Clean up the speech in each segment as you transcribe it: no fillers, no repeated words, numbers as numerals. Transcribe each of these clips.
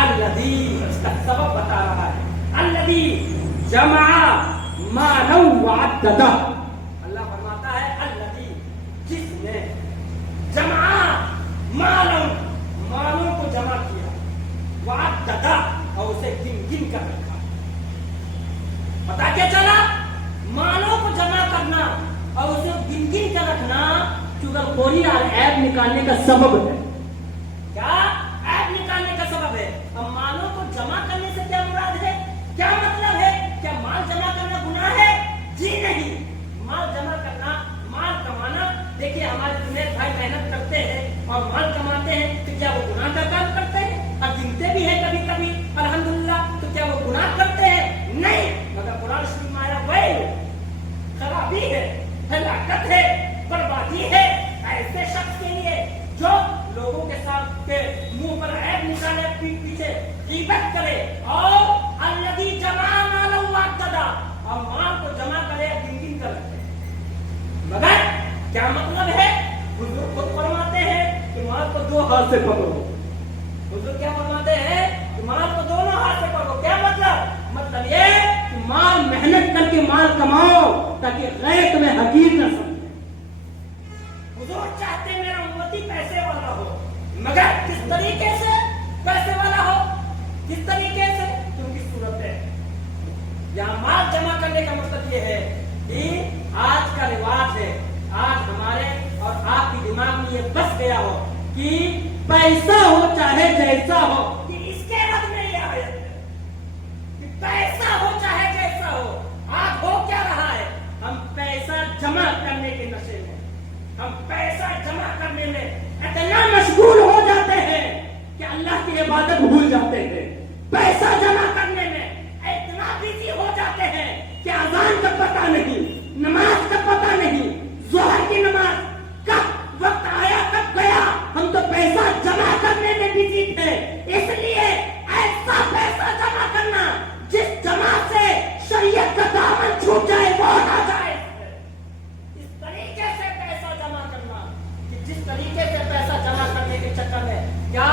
الذی اس کا سبب بتا رہا ہے. الذی جمع مالا وعددہ. اللہ فرماتا ہے الذی جس نے جمع مالوں کو جمع کیا, وعددہ اور اسے گن گن کر رکھا. پتا کیا چلا؟ مالوں کو جمع کرنا اور اسے گن گن کر رکھنا چغل خوری اور عیب نکالنے کا سبب ہے. کیا عیب نکالنے کا سبب ہے. اب مالوں کو جمع کرنے سے کیا مراد ہے؟ کیا مطلب ہے؟ کیا مال جمع کرنا گناہ ہے؟ جی نہیں. مال جمع کرنا, مال کمانا, دیکھیے ہمارے جنید بھائی محنت کرتے ہیں اور مال کماتے ہیں تو کیا وہ گناہ کا کام کرتے ہیں؟ اور گنتے بھی ہیں کبھی کبھی الحمدللہ, تو کیا وہ گناہ کرتے ہیں؟ نہیں. مگر قرآن شریف میں آیا ویل, خرابی ہے, ہلاکت ہے, بربادی ہے ایسے شخص کے لیے جو لوگوں کے ساتھ کے منہ پر عیب نکالے, پیٹ پیچھے غیبت کرے, اور الذی جمع مالا وعددہ, اور مال کو جمع کرے گن گن کر رکھے. مگر کیا مطلب ہے؟ حضور خود فرماتے ہیں کہ مال کو دو ہاتھ سے پکڑو. حضور کیا فرماتے ہیں کہ مال کو دونوں ہاتھ سے پکڑو. کیا مطلب؟ مطلب یہ کہ مال محنت کر کے مال کماؤ تاکہ غیر تمہیں حقیر نہ سمجھے. حضور چاہتے میرا امتی پیسے والا ہو, مگر کس طریقے سے پیسے والا ہو؟ کس طریقے سے؟ تم کی صورت ہے. یہاں مال جمع کرنے کا مطلب یہ ہے کہ آج کا رواج ہے, آج ہمارے اور آپ کی دماغ میں یہ بس گیا ہو کہ پیسہ ہو چاہے جیسا ہو, کہ اس کے رد میں یہ آیت ہے کہ پیسہ ہو چاہے جیسا ہو. آج ہو کیا رہا ہے؟ ہم پیسہ جمع کرنے کے نشے میں, ہم پیسہ جمع کرنے میں اتنا مشغول ہو جاتے ہیں کہ اللہ کی عبادت بھول جاتے ہیں. پیسہ جمع کرنے میں اتنا بزی ہو جاتے ہیں کہ اذان کا پتہ نہیں, نماز کا پتہ نہیں, ظہر کی نماز کب وقت آیا کب گیا. ہم تو پیسہ جمع کرنے میں بزی تھے. اس لیے ایسا پیسہ جمع کرنا جس جمع سے شریعت کا دامن چھوٹ جائے وہ ناجائز ہے. اس طریقے سے پیسہ جمع کرنا کہ جس طریقے سے پیسہ جمع کرنے کے چکر میں کیا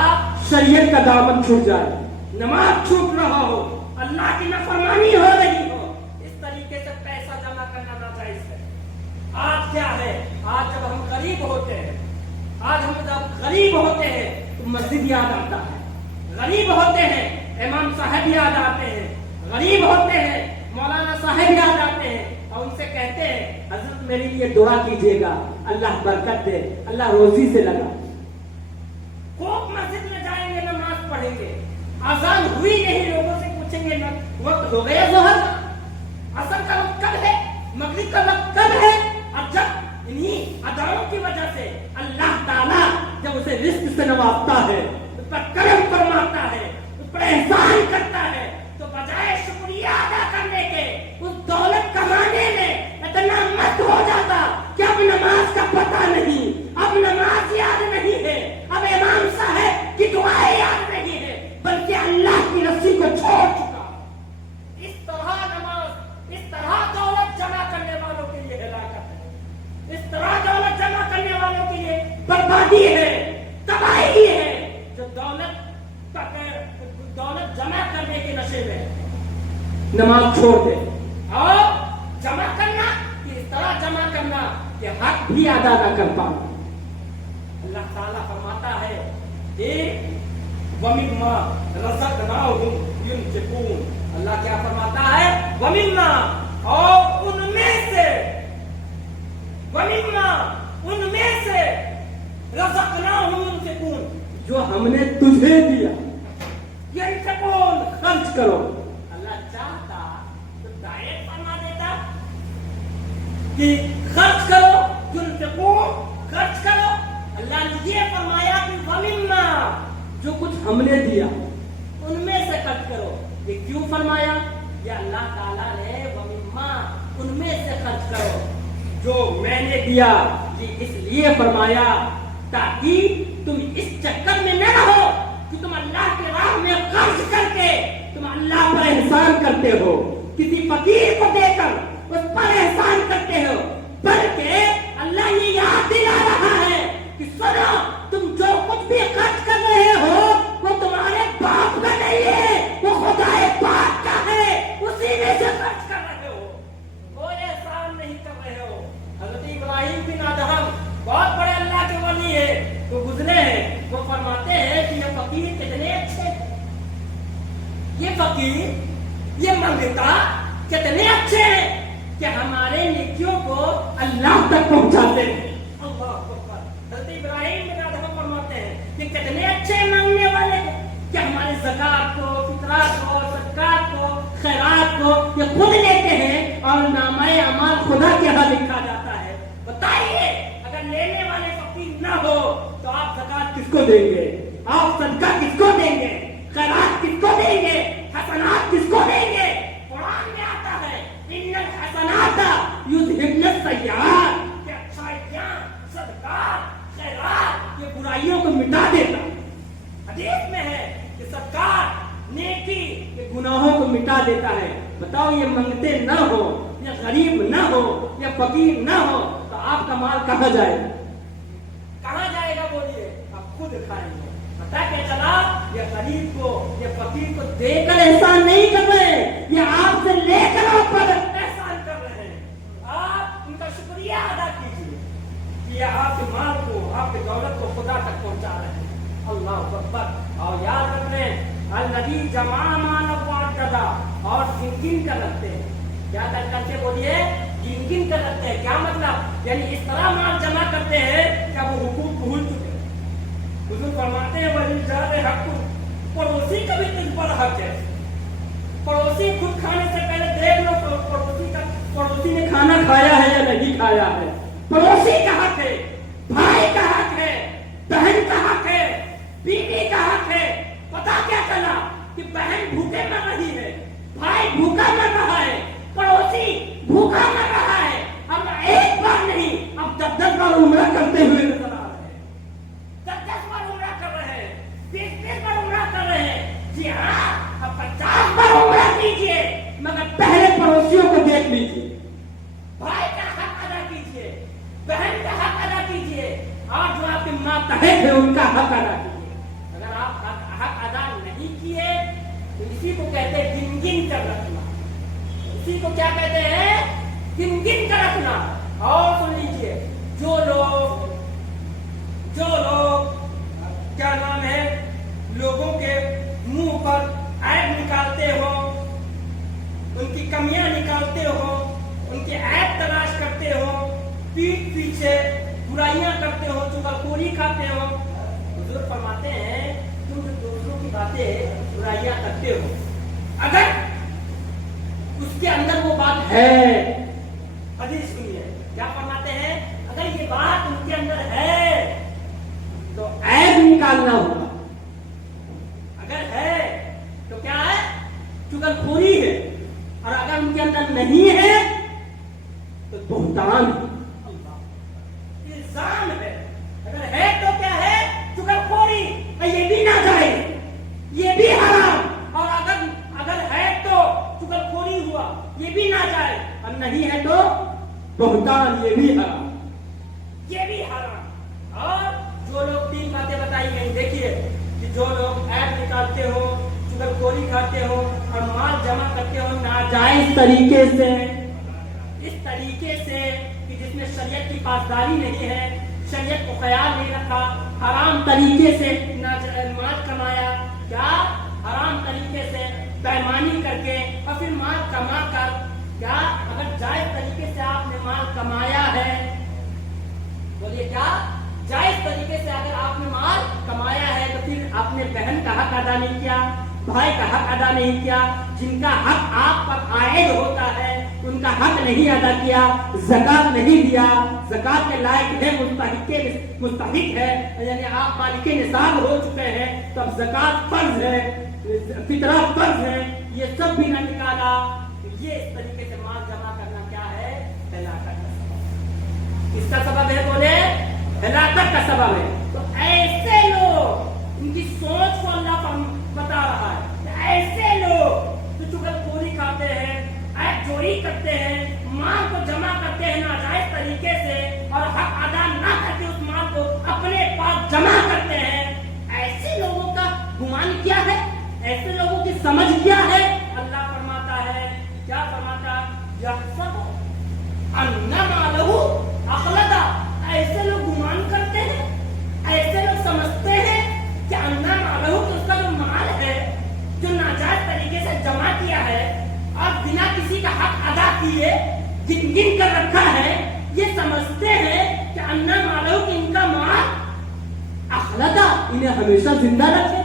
شریعت کا دامن چھوٹ جائے, نماز چھوٹ رہا ہو, اللہ کی نافرمانی ہو رہی ہو, اس طریقے سے پیسہ جمع کرنا ناجائز ہے. آج کیا ہے؟ آج جب ہم غریب ہوتے ہیں, آج ہم جب غریب ہوتے ہیں تو مسجد یاد آتا ہے, غریب ہوتے ہیں امام صاحب یاد آتے ہیں, غریب ہوتے ہیں مولانا صاحب یاد آتے ہیں, اور ان سے کہتے ہیں حضرت میرے لیے دعا کیجیے گا, اللہ برکت دے, اللہ روزی سے لگا. خوب مسجد میں جائیں گے, نماز پڑھیں گے, اذان ہوئی نہیں, لوگوں سے پوچھیں گے وقت ہو گیا ظہر کا, عصر کا وقت کب ہے, مغرب کا وقت کب ہے. اور جب انہی اداؤں کی وجہ سے اللہ تعالیٰ جب اسے رزق سے نوازتا ہے, اس پر کرم فرماتا ہے, اس پر احسان کرتا ہے, تو بجائے شکریہ ادا کرنے کے اس دولت کمانے میں اتنا مست ہو جاتا کہ اب نماز کا پتہ نہیں, اب نماز یاد نہیں ہے, اب امام صاحب کی دعائیں یاد نہیں ہے, بلکہ اللہ کی رسی کو چھوڑ چکا. اس طرح نماز, اس طرح دولت جمع کرنے والوں کے لیے ہلاکت ہے, اس طرح دولت جمع کرنے والوں کے لیے بربادی ہے, تباہی ہے. جو دولت جمع کرنے کے نشے میں نماز چھوڑ دے, اور جمع کرنا اس طرح جمع کرنا کہ حق بھی ادا نہ کر پاؤ. اللہ تعالیٰ فرماتا ہے کہ وَمِمَّا رَزَقْنَاهُمْ يُنْفِقُونَ. اللہ کیا فرماتا ہے؟ وَمِمَّا, اور ان میں سے, وَمِمَّا ان میں سے, رَزَقْنَاهُمْ يُنْفِقُونَ جو ہم نے تجھے دیا, ينفقون خرچ کرو. اللہ چاہتا تو دائریکٹ فرما دیتا کہ خرچ کرو, ينفقون خرچ کرو. اللہ نے یہ فرمایا کہ وَمِمَّا جو کچھ ہم نے دیا ان میں سے خرچ کرو. یہ کیوں فرمایا؟ یہ اللہ تعالیٰ نے وَمِمَّا ان میں سے خرچ کرو جو میں نے دیا, یہ اس لیے فرمایا تاکہ تم اس چکر میں نہ رہو کہ تم اللہ کے راہ میں خرچ کر کے تم اللہ پر احسان کرتے ہو, کسی فقیر کو دے کر اس پر احسان کرتے ہو, بلکہ اللہ یہ یاد دلا رہا ہے کہ سنو, تم جو کچھ بھی خرچ کر رہے ہو یہ فقیر یہ منگتا کتنے اچھے ہیں کہ ہمارے نیکیوں کو اللہ تک پہنچاتے ہیں. اللہ اکبر. حضرت ابراہیم فرماتے ہیں کہ کتنے اچھے مانگنے والے ہیں کہ ہمارے زکات کو, فطرات کو, صدقات کو, خیرات کو یہ خود لیتے ہیں اور نامہ اعمال خدا کے ہاں لکھا جاتا ہے. بتائیے اگر لینے والے فقیر نہ ہو تو آپ زکات کس کو دیں گے, آپ صدقہ کس کو دیں گے, خیرات کس کو دیں گے, حسنات کس کو دیں گے؟ قرآن میں آتا ہے ان الحسنات یذہبن السیئات کہ اچھائیاں, صدقات, خیرات یہ برائیوں کو مٹا دیتا. حدیث میں ہے کہ صدقات, نیکی یہ گناہوں کو مٹا دیتا ہے. بتاؤ یہ منگتے نہ ہو, یا غریب نہ ہو, یا فقیر نہ ہو تو آپ کا مال کہاں جائے گا؟ کہاں جائے گا بولیے؟ آپ خود کھائیں گے. پتا کہ چلا یہ غریب کو, یہ فقیر کو دے کر احسان نہیں کر رہے, یہ آپ سے لے کر آپ پر احسان کر رہے ہیں. آپ ان کا شکریہ ادا کیجیے کہ یہ آپ کے مال کو, آپ کی دولت کو خدا تک پہنچا رہے ہیں. اللہ اکبر. اور یاد رکھ لیں الذی جمع مال وعددا, اور گن کر رکھتے ہیں. کیا کر کے بولیے؟ گن کر رکھتے ہیں. کیا مطلب؟ یعنی اس طرح مال جمع کرتے ہیں کہ وہ حقوق بھول چکے. حضور فرماتے ہیں وہی جار حق, پڑوسی کا بھی تجھ پر حق ہے. پڑوسی خود کھانے سے پہلے دیکھ لو پڑوسی نے کھانا کھایا ہے یا نہیں کھایا ہے. پڑوسی کا حق ہے, بھائی کا حق ہے, بہن کا حق ہے, بیوی کا حق ہے. پتا کیا چلا کہ بہن بھوکے مر رہی ہے, بھائی بھوکا مر رہا ہے, پڑوسی بھوکا مر رہا ہے. اب ایک بار نہیں, اب 10 بار عمرہ کرتے ہوئے نظر آ رہے ہیں. 10 بار عمرہ کر رہے ہیں, 20 بار عمرہ کر رہے ہیں. جی ہاں, اب 50 بار عمرہ کیجیے, مگر پہلے پڑوسیوں کو دیکھ لیجیے. بھائی کا حق ادا کیجیے, بہن کا حق ادا کیجیے, اور جو آپ کے ماتحت ہیں ان کا حق ادا کیجیے. اگر آپ حق ادا نہیں کیے تو اسی کو کہتے ہیں گن کر رکھنا. اسی کو کیا کہتے ہیں؟ گن کر رکھنا. اور سن لیجیے, جو لوگ کیا نام ہے لوگوں کے منہ پر عیب نکالتے ہو, ان کی کمیاں نکالتے ہو, ان کے عیب تلاش کرتے ہو, پیٹھ پیچھے برائیاں کرتے ہو, چغلخوری کھاتے ہو, حضور فرماتے ہیں تم جو دوسروں کی باتیں برائیاں کرتے ہو, اگر اس کے اندر وہ بات ہے, حدیث سنیے کیا فرماتے ہیں, اگر یہ بات ان کے اندر ہے تو عیب نکالنا ہوگا. اگر ہے تو کیا ہے؟ چغلخوری ہے. اور اگر ان کے اندر نہیں ہے تو بہتان ہے, الزام ہے. اگر ہے تو کیا ہے؟ چغلخوری. یہ بھی ناجائز, یہ بھی حرام. اور اگر ہے تو چغلخوری ہوا, یہ بھی ناجائز. اور نہیں ہے تو بہتان, یہ بھی حرام, یہ بھی حرام. اور جو لوگ 3 باتیں بتائی گئی, دیکھیے کہ جو لوگ عیب نکالتے ہو, چغلخوری کھاتے ہو اور مال جمع کرتے ہو ناجائز طریقے سے, اس طریقے سے کہ جس میں شریعت کی پاسداری نہیں ہے, شریعت کو خیال نہیں رکھا, حرام طریقے سے مال کمایا. کیا حرام طریقے سے بےایمانی کر کے اور پھر مال کما کر, کیا اگر جائز طریقے سے آپ نے مال کمایا ہے, بولیے کیا جائز طریقے سے اگر آپ نے مال کمایا ہے تو پھر آپ نے بہن کا حق ادا نہیں کیا, بھائی کا حق ادا نہیں کیا, جن کا حق آپ پر عائد ہوتا ہے ان کا حق نہیں ادا کیا, زکات نہیں دیا, زکات کے لائق ہے, مستحق ہے, یعنی آپ مالک نصاب ہو چکے ہیں تو اب زکات فرض ہے, فطرہ فرض ہے, یہ سب بھی نہ نکالا. یہ اس طریقے سے مال جمع کرنا کیا ہے؟ ہلاکت کا سبب. کس کا سبب ہے؟ بولے ہلاکت کا سبب ہے. تو ایسے لوگ, ان کی سوچ کو اللہ بتا رہا ہے کہ ایسے لوگ جو چغلخوری کھاتے ہیں, عیب چوری کرتے ہیں, مال کو جمع کرتے ہیں ناجائز طریقے سے اور حق ادا نہ کرتے اس مال کو اپنے پاس جمع کرتے ہیں, ایسے لوگوں کا گمان کیا ہے, ایسے لوگوں کی سمجھ کیا ہے؟ اللہ فرماتا ہے, کیا فرماتا؟ یحسب ان مالہ اخلدا. ایسے لوگ گمان کرتے ہیں, ایسے لوگ سمجھتے ہیں کہ ان مالہ, تو اس کا جو مال ہے جو ناجائز طریقے दिए, गिन गिन कर रखा है, ये समझते हैं कि अन्ना मालूम कि इनका माल अखलदा इन्हें हमेशा जिंदा रखे।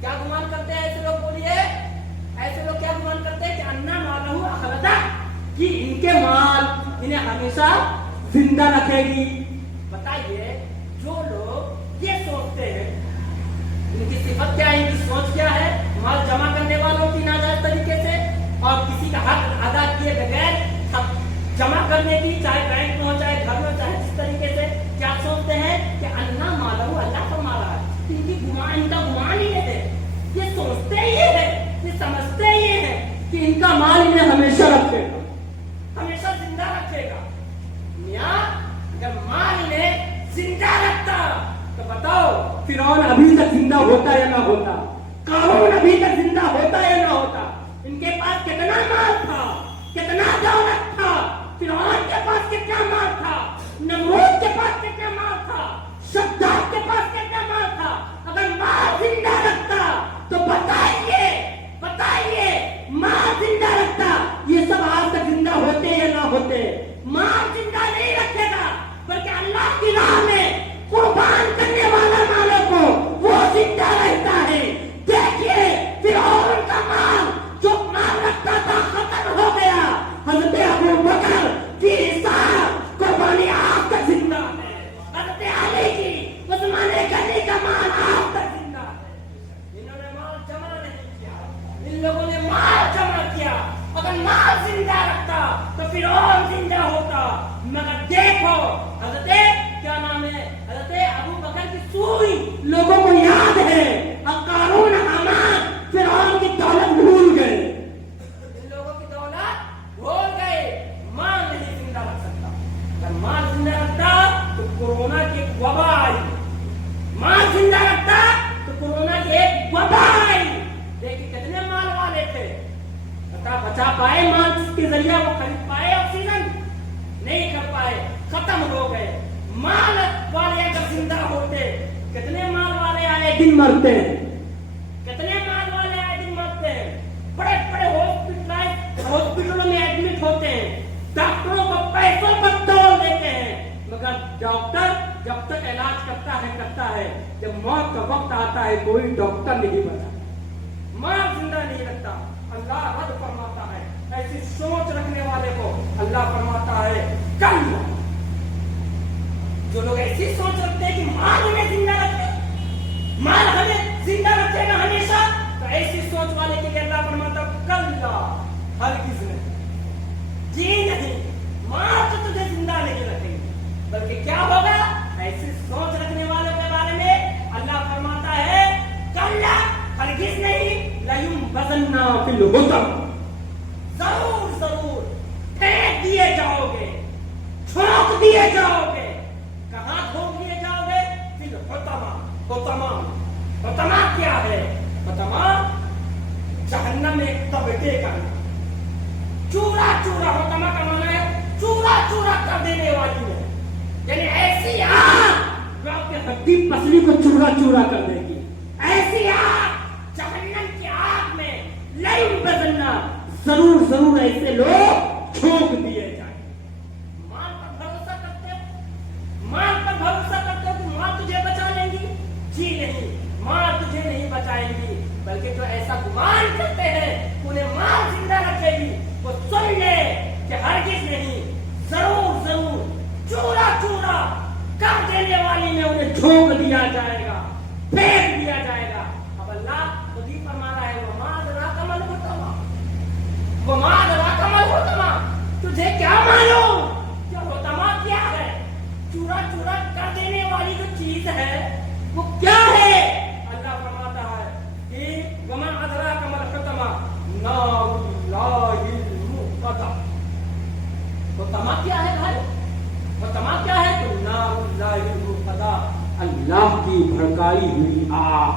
क्या गुमान करते हैं ऐसे लोग? बोलिए, ऐसे लोग क्या गुमान करते हैं कि अन्ना मालूम अखलदा, कि इनके माल इन्हें हमेशा जिंदा रखेगी। बताइए, जो लोग ये सोचते हैं, इनकी सिफत क्या है, इनकी सोच क्या है? माल जमा करने वालों की नाजायज तरीके से और किसी का हक अदा किए बगैर जमा करने की, चाहे बैंक में हो चाहे घर में, चाहे जिस तरीके से, क्या सोचते हैं कि अन्ना मालू अल्लाह का माला है। इनका गुमान ही है, ये सोचते ही है, ये समझते ही है कि इनका माल इन्हें हमेशा रखेगा, हमेशा जिंदा रखेगा। मियां, अगर माल इन्हें जिंदा रखता तो बताओ फिरौन अभी तक जिंदा होता या ना होता, कारून अभी तक जिंदा होता या ना होता। इनके पास कितना माल था, कितना दौलत था, फिरौन के पास कितना माल था, नमरूद के पास कितना माल था, शद्दाद के पास कितना माल था। अगर माल जिंदा रखता तो बताइए, बताइए, माल जिंदा रखता ये सब आज तक जिंदा होते या ना होते? माल जिंदा नहीं रखेगा, बल्कि अल्लाह की राह में कुर्बान करने वाला मालों को वो जिंदा रहता है। देखिए, फिरौन का माल जो माल रखता था खत्म हो गया, हजरत अबू बकर की कुर्बानी आज तक जिंदा है, हजरत अली की, उस्मान गनी का माल आज तक जिंदा है। इन्होंने माल जमा नहीं किया, इन लोगों ने माल जमा किया। अगर माल जिंदा रखता तो फिरौन जिंदा होता। मगर देखो, हजरत क्या नाम है, हजरत अबू बकर की सुई लोगों को याद है, और कारून हमान फिरौन की दौलत भूल गए। इन लोगों की दौलत भूल गए। माल नहीं जिंदा रख सकता। अगर माल जिंदा रखता तो कोरोना की वबा आई, माल जिंदा रखता तो कोरोना की एक वबा आई। देखिए कितने माल वाले थे, बचा पाए माल के जरिए वो खरीद पाए, ऑक्सीजन नहीं कर पाए, खत्म हो गए। माल वाले अगर जिंदा होते, कितने माल वाले आए दिन मरते हैं, कितने माल वाले आए दिन मरते हैं। बड़े बड़े हॉस्पिटलों में एडमिट होते हैं, डॉक्टरों को पैसों पर तोड़ देते हैं, मगर डॉक्टर जब तक इलाज करता है, जब मौत का वक्त आता है कोई डॉक्टर नहीं बचा, माल जिंदा नहीं रखता। अल्लाह रद्द फरमाता है ऐसी सोच रखने वाले को, अल्लाह फरमाता है कल जो लोग ऐसी सोच रखते हैं कि माल हमें जिंदा रखे, माल हमें जिंदा रखेगा हमेशा, तो ऐसी सोच वाले के लिए अल्लाह फरमाता कल्ला, हरगिज़ नहीं, जी नहीं, माल तो तुझे जिंदा नहीं रखेंगे। बल्कि क्या होगा, ऐसी सोच रखने वालों के बारे में अल्लाह फरमाता है कल्ला, हरगिज़ नहीं, लयुंबज़न्ना फिल हुतम, जरूर जरूर फेंक दिए जाओगे, छोड़ दिए जाओगे। कहां छोड़ दिए जाओगे? फिल हुतमा। हुतमा, हुतमा क्या है? हुतमा जहन्नम में एक तबके का चूरा चूरा, हुतमा का माना है चूरा चूरा कर देने वाली है, यानी ऐसी आग जो आपके हड्डी पसली को चूरा चूरा कर देगी। ऐसी आग जहन्नम की आग में लयुंबज़न्ना, जरूर जरूर ऐसे लोग झोंक दिए जाएंगे। माल पर भरोसा करते हो, माल पर भरोसा करते हो कि माल तुझे बचा लेंगी? जी नहीं, माल तुझे नहीं बचाएंगी। बल्कि जो ऐसा गुमान करते हैं उन्हें माल जिंदा रखेगी, वो सुन ले कि हरगिज़ नहीं, जरूर जरूर चूरा चूरा कर देने वाली में उन्हें झोंक दिया जाएगा, फेंक दिया जाएगा। अब अल्लाह खुद ही फरमा रहा है तुझे क्या मालूम क्या हुतमा क्या है? चूरा चूरा कर देने वाली जो चीज है वो क्या है? अल्लाह फरमाता है कि वमा अदराका मल हुतमा नारुल्लाहिल मुक़द्दा। हुतमा क्या है भाई? हुतमा क्या है? तो नारुल्लाहिल मुक़द्दा, अल्लाह की भड़काई हुई आग।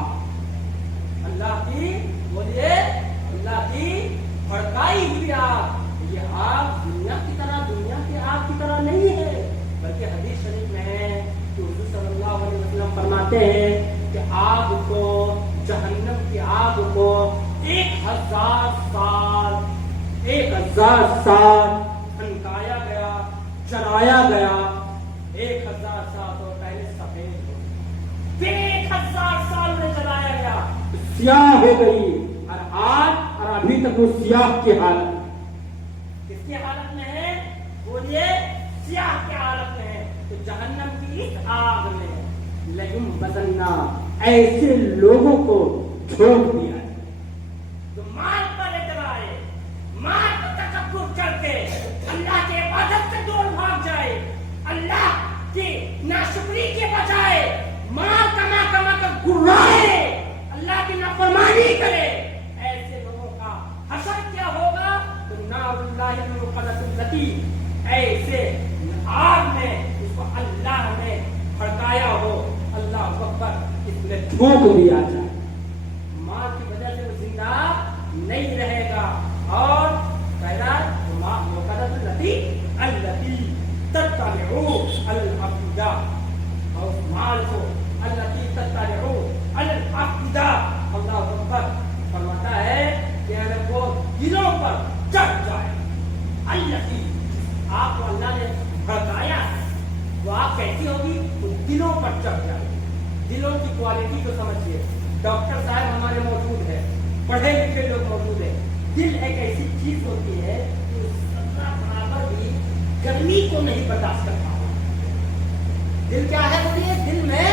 अल्लाह की, बोलिए, अल्लाह की भड़काई हुई आग। ये आग दुनिया की आग की तरह नहीं है, बल्कि हदीस शरीफ में है कि हुजूर सल्लल्लाहु अलैहि वसल्लम फरमाते हैं कि आग को, जहन्नम की आग को 1000 साल 1000 साल थनकाया गया, चराया गया, 1000 साल तो पहले सफेद हो गई, फिर 1000 साल में चलाया गया, स्याह हो गई, और अभी तक वो स्याह की हालत। किसकी हालत में है? बोलिए, स्याह की हालत में है। तो जहन्नम की इस आग में लयुम बसन्ना, ऐसे लोगों को झोंक दिया है जो माल पर इतराए, माल पर तकब्बुर करके अल्लाह की इबादत से दूर भाग जाए, अल्लाह की नाशुक्री के बजाय माल कमा कमा कर गुर्राए, अल्लाह की नाफरमानी करे, ऐसे लोगों का हशर क्या होगा? तो नारुल्लाहिल मुक़द्दसुल्लती, ऐसे आग में उसको अल्लाह ने भड़काया हो, अल्लाह अकबर, इसमें झोंक दिया जाए। माँ की वजह से वो जिंदा नहीं रहेगा। और पहला मुक़द्दसुल्लती अल्लती तत्तबिउ अल-अफ़ीदा, और माल को अल्लती तत्तबिउ अल-अफ़ीदा, अल्लाह अकबर फरमाता है कि अगर वो दिलों पर चढ़ जाए, अल्लती, आपको अल्लाह ने भड़काया है, वो आप कैसी होगी? वो दिलों पर चढ़ जाएगी। दिलों की क्वालिटी को समझिए। डॉक्टर साहब हमारे मौजूद है, पढ़े लिखे लोग मौजूद है। दिल एक ऐसी चीज होती है कि उसका बराबर भी गर्मी को नहीं बर्दाश्त करता। दिल क्या है? बोलिए, दिल में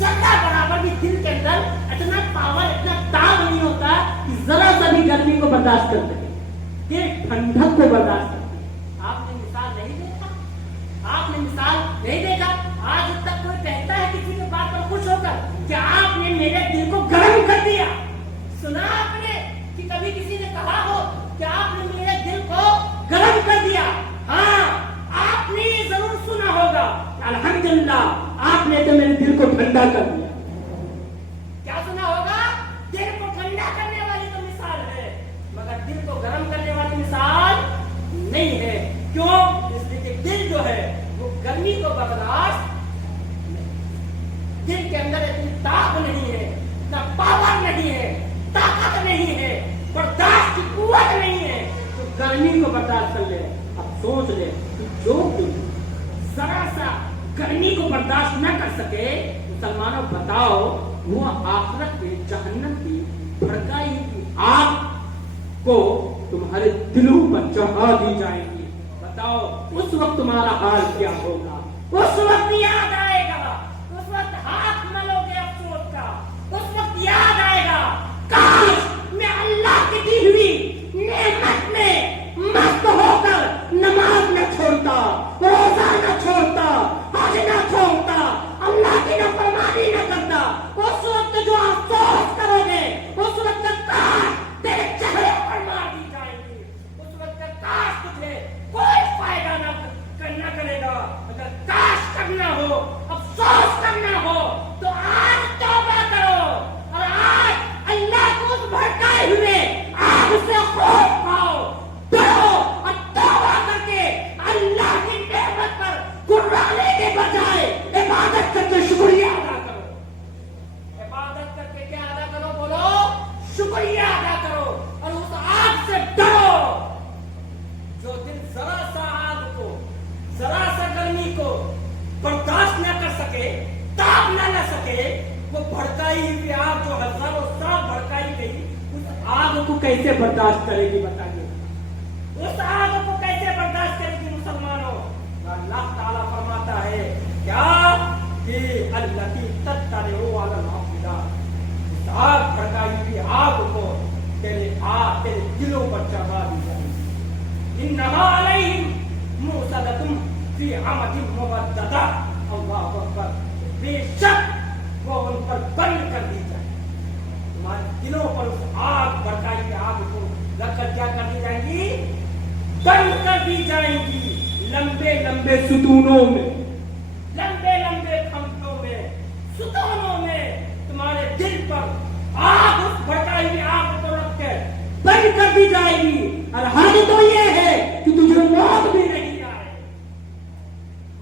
जरा बराबर भी दिल के अंदर इतना पावर, इतना ताव नहीं होता कि जरा सा भी गर्मी को बर्दाश्त कर सके, कि ठंडक को बर्दाश्त कर सके। आपने मिसाल नहीं देखा? आपने मिसाल नहीं देखा? आज तक कोई कहता है किसी के बात पर खुश होकर कि आपने मेरे दिल को गर्म कर दिया? सुना आपने कि कभी किसी ने कहा हो कि आपने मेरे दिल को गर्म कर दिया? हाँ, आपने ये जरूर सुना होगा, अल्हम्दुलिल्लाह, आपने तो मेरे दिल को ठंडा कर दिया। क्या सुना होगा? दिल को ठंडा करने वाली तो मिसाल है, मगर दिल को गर्म करने वाली मिसाल नहीं है। क्यों? इसलिए कि दिल जो है वो गर्मी को बर्दाश्त नहीं, दिल के अंदर इतनी ताकत नहीं है, इतना पावर नहीं है, ताकत नहीं है, बर्दाश्त की कुव्वत नहीं है तो गर्मी को बर्दाश्त कर ले। अब सोच ले कि जो जरा सा गर्मी को बर्दाश्त न कर सके, मुसलमानों बताओ, वो आखिरत में जहन्नम की भड़काई की आग को तुम्हारे दिलों पर चढ़ा दी जाएगी। बताओ उस वक्त तुम्हारा हाल क्या होगा? उस वक्त याद आएगा, उस वक्त हाथ मलोगे अफसोस का, उस वक्त याद आएगा, काश मैं अल्लाह की दी हुई नेमत में मस्त होकर नमाज न छोड़ता, रोजा न छोड़ता, हज न छोड़ता, अल्लाह की नाफरमानी न करता। उस वक्त जो अफसोस करोगे, उस वक्त काश तेरे चेहरे पर मार दी जाएगी, उस वक्त काश तुझे कोई फायदा न करना करेगा। अगर काश करना हो, अफसोस करना हो, तो आज तौबा करो और आज अल्लाह को उस भड़काए हुए आग से खौफ खाओ, डरो और तौबा करके अल्लाह की नेमत पर गुर्राने के बजाय इबादत करके शुक्रिया अदा करो। इबादत करके क्या अदा करो? बोलो, शुक्रिया अदा करो और उस आग से डरो। जो दिल जरा सा आग को, जरा सा गर्मी को बर्दाश्त न कर सके, ताप न ले सके, वो भड़काई हुई आग जो हजारों साल भड़काई गई, उस आग को कैसे बर्दाश्त करेगी बताइए? उस आग को कैसे बर्दाश्त करेगी मुसलमानों? अल्लाह ताला फरमाता है क्या कि अल्लती तत्तबिउ अल-अफ़ीदा, इस आग भड़काई हुई आग को तेरे दिलों पर चढ़ा दी जाएगी। इन्नहा अलैहिम मुसद्दतुम फी अमदिन मुमद्ददा, अल्लाहु अकबर, बेशक वो उन पर बंद कर दी जाए। तुम्हारे दिलों पर उस आग भड़काई हुई आग को रखकर क्या कर दी जाएगी? बंद कर दी जाएंगी। लंबे लंबे सुतूनों में, लंबे लंबे खंभों में, सुतूनों में तुम्हारे दिल पर आग, उस भड़काई हुई आग को रख के बंद कर दी जाएगी। और हद तो ये है कि तुझे मौत भी नहीं आए।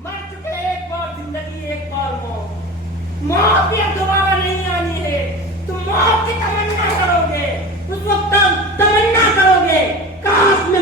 मर चुके एक बार जिंदगी, एक बार मौत भी अब दोबारा नहीं आनी है। तुम मौत की तमन्ना करोगे, उस वक्त तमन्ना करोगे, काश मैं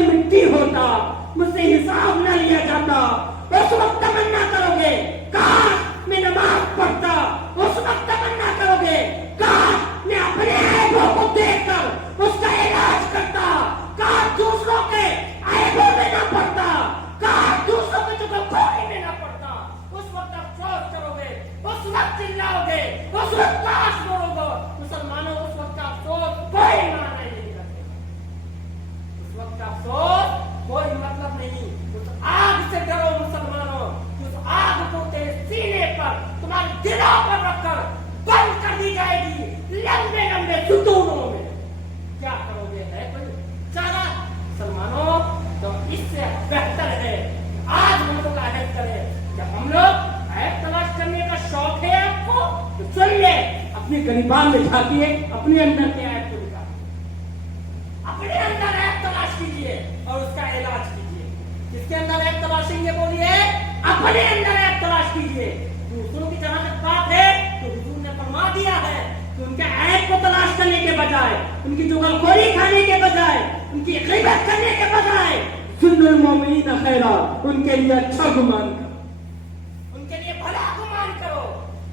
अपने गरीबान में झांकिए, अपने अंदर के ऐप को निकालिए, अपने अंदर ऐप तलाश कीजिए और उसका इलाज कीजिए। किसके अंदर ऐप तलाशेंगे बोलिए? अपने अंदर ऐप तलाश कीजिए। दूसरों की जहां तक बात है तो हुजूर ने फरमा दिया है कि उनके ऐप को तलाश करने के बजाय, उनकी जुगलखोरी खाने के बजाय, उनकी ग़ीबत करने के बजाय सुन्नुल मोमिनीन खैरा, उनके लिए अच्छा गुमान करो, उनके लिए भला गुमान करो।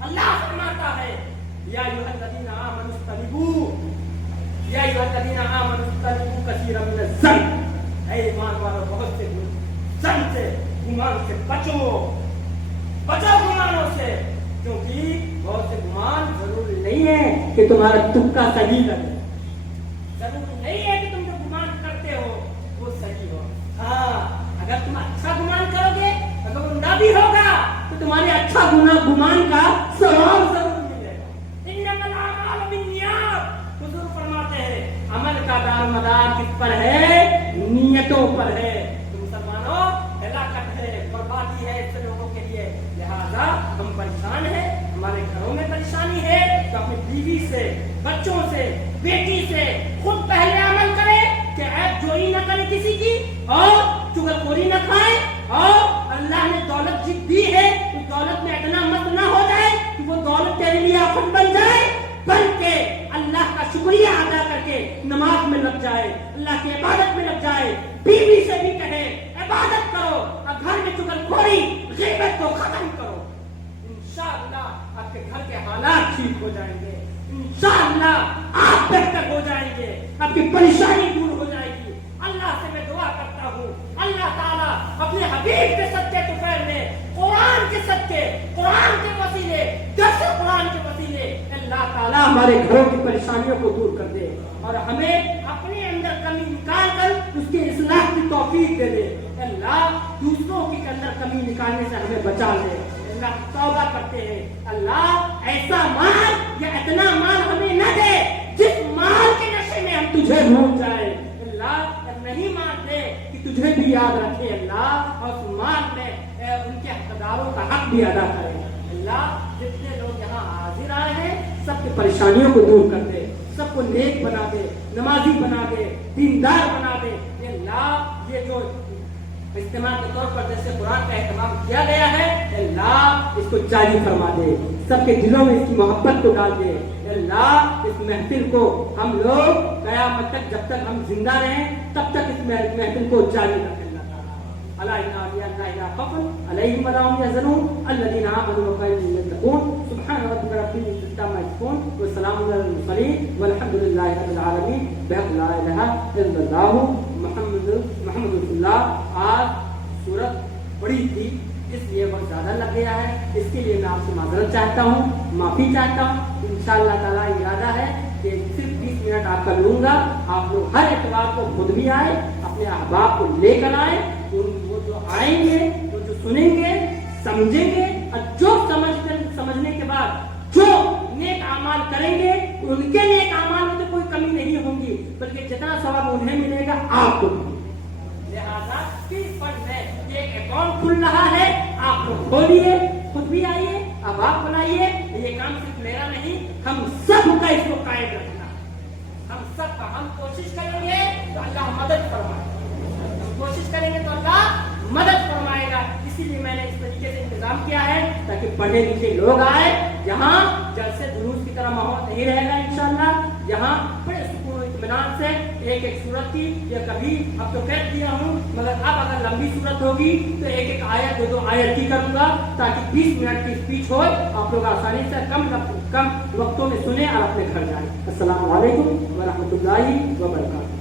अल्लाह फरमाता है या अय्युहल्लज़ीना आमनुस्तनिबू, या अय्युहल्लज़ीना आमनुस्तनिबू कसीरम मिनज़्ज़न्न, ऐ ईमान वालों बहुत से ज़न्न से, गुमान से बचो, बचो गुमानों से, क्योंकि बहुत से गुमान जरूरी नहीं है कि तुम्हारा तुक्का सही लगे, जरूरी नहीं है कि तुम जो गुमान करते हो वो सही हो। हाँ, अगर तुम अच्छा गुमान करोगे, अगर उम्दा भी होगा तो तुम्हारे अच्छा गुमान का सवाब जरूर मिलेगा। इन्नमल अमालु बिन्नियात, हुजूर फरमाते हैं अमल का दारोमदार किस पर है? नियतों पर है। तो मुसलमानों, हलाकत है, बर्बादी है ऐसे लोगों के लिए, लिहाजा हम परेशान हैं, हमारे घरों में परेशानी है, तो अपनी बीवी से, बच्चों से, बेटी से खुद पहले अमल करें कि ऐप चोरी न करें किसी की, और चुगलखोरी न खाएं, और अल्लाह ने दौलत जी दी है तो दौलत में इतना मत ना हो जाए कि वो दौलत तेरे लिए आफत बन जाए, बल्कि अल्लाह का शुक्रिया अदा करके नमाज में लग जाए, अल्लाह की इबादत में लग जाए। बीवी से भी कहे इबादत करो, और घर में चुगलखोरी ग़ीबत को खत्म करो। इंशाअल्लाह आपके घर के हालात ठीक हो जाएंगे, इंशाअल्लाह आप बेहतर हो जाएंगे, आपकी परेशानी दूर हो जाएगी। अल्लाह से मैं दुआ करता हूँ, अल्लाह ताला अपने हबीब के सच्चे तुफैल में, कुरान के सच्चे, कुरान के वसीले, दस कुरान के वसीले अल्लाह ताला हमारे घरों की परेशानियों को दूर कर दे और हमें अपने अंदर कमी निकाल कर उसके इस्लाह की तौफीक दे दे। अल्लाह दूसरों के अंदर कमी निकालने से हमें बचा ले। अल्लाह तौबा करते हैं, अल्लाह ऐसा माल या इतना माल हमें न दे जिस माल के नशे में हम तुझे भूल जाए। अल्लाह नहीं माल दे कि तुझे भी याद रखे अल्लाह, और उस माल में उनके हकदारों का हक भी अदा करे। अल्लाह जितने लोग यहाँ हाजिर आए हैं सबकी परेशानियों को दूर कर दे, सबको नेक बना दे, नमाजी बना दे, दीनदार बना दे। अल्लाह ये जो इज्तिमा के तौर पर जैसे कुरान का एहतमाम किया गया है, अल्लाह इसको जारी फरमा दे, सबके दिलों में इसकी मोहब्बत को डाल दे। अल्लाह इस महफिल को हम लोग क़यामत तक, जब तक हम जिंदा रहें तब तक इस महफिल को जारी रखें। अल्लाह इन्ना अलिया ला खौफुन अलैहिम वला हुम यहज़नून अल्लज़ीना आमनू व कानू यत्तक़ून सुब्हान रब्बिका रब्बिल इज़्ज़ति अम्मा यसिफून व सलामुन अलल मुरसलीन वल्हम्दुलिल्लाहि रब्बिल आलमीन बिहक़ ला इलाहा इल्लल्लाहु मुहम्मदुर रसूलुल्लाह। आज सूरत बड़ी थी इसलिए बहुत ज़्यादा लग गया है, इसके लिए मैं आपसे माज़रत चाहता हूँ, माफ़ी चाहता हूँ। इंशाअल्लाह ताला इरादा है कि सिर्फ 20 मिनट आपका लूँगा। आप लोग हर एतवार को खुद भी आए, अपने अहबाब को लेकर आए, वो जो आएंगे, वो जो सुनेंगे, समझेंगे, और जो समझने के बाद जो नेक अमाल करेंगे उनके नेक अमाल में तो कोई कमी नहीं होगी, बल्कि जितना सवाब उन्हें मिलेगा आपको। लिहाजा 30 फंड में एक अकाउंट खुल रहा है, आप लोग खोलिए, खुद भी आइए, अब आप बनाइए। ये काम सिर्फ मेरा नहीं, हम सब का इसको कायम रखना, हम सब का। हम कोशिश करेंगे तो अल्लाह मदद फरमाएगा, हम कोशिश करेंगे तो अल्लाह मदद फरमाएगा। इसीलिए मैंने इस तरीके से इंतजाम किया है ताकि पढ़े लिखे लोग आए। यहाँ जलसे दुरूस की तरह माहौल नहीं रहेगा इंशाअल्लाह, यहाँ बड़े सुकून इत्मीनान से एक एक सूरत की, या कभी अब तो कह दिया हूँ, मगर अब अगर लंबी सूरत होगी तो एक एक आयत, दो आयत की करूँगा, ताकि 20 मिनट की स्पीच हो, आप लोग आसानी से कम वक्तों में सुने और अपने घर जाए। अस्सलामु अलैकुम व रहमतुल्लाहि व बरकातहू।